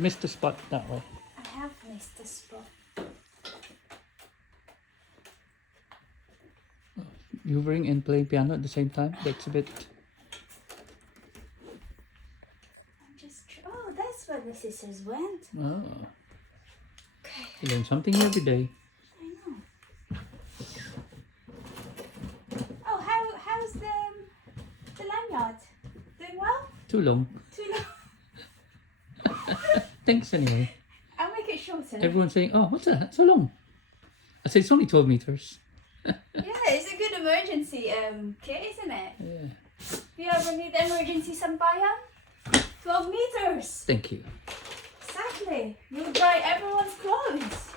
missed the spot that way. I have missed the spot. Hoovering and playing piano at the same time. That's a bit. Oh, that's where the scissors went. Oh, Okay. you learn something every day. I know. Oh, how's the lanyard? Doing well? Too long. Too long. Thanks anyway. I'll make it shorter. Everyone's saying, "Oh, what's that? So long?" I said, "It's only 12 meters." Yeah, it's a good emergency kit, isn't it? Yeah. If you ever need emergency sampayan, 12 meters. Thank you. Exactly. You'll dry everyone's clothes.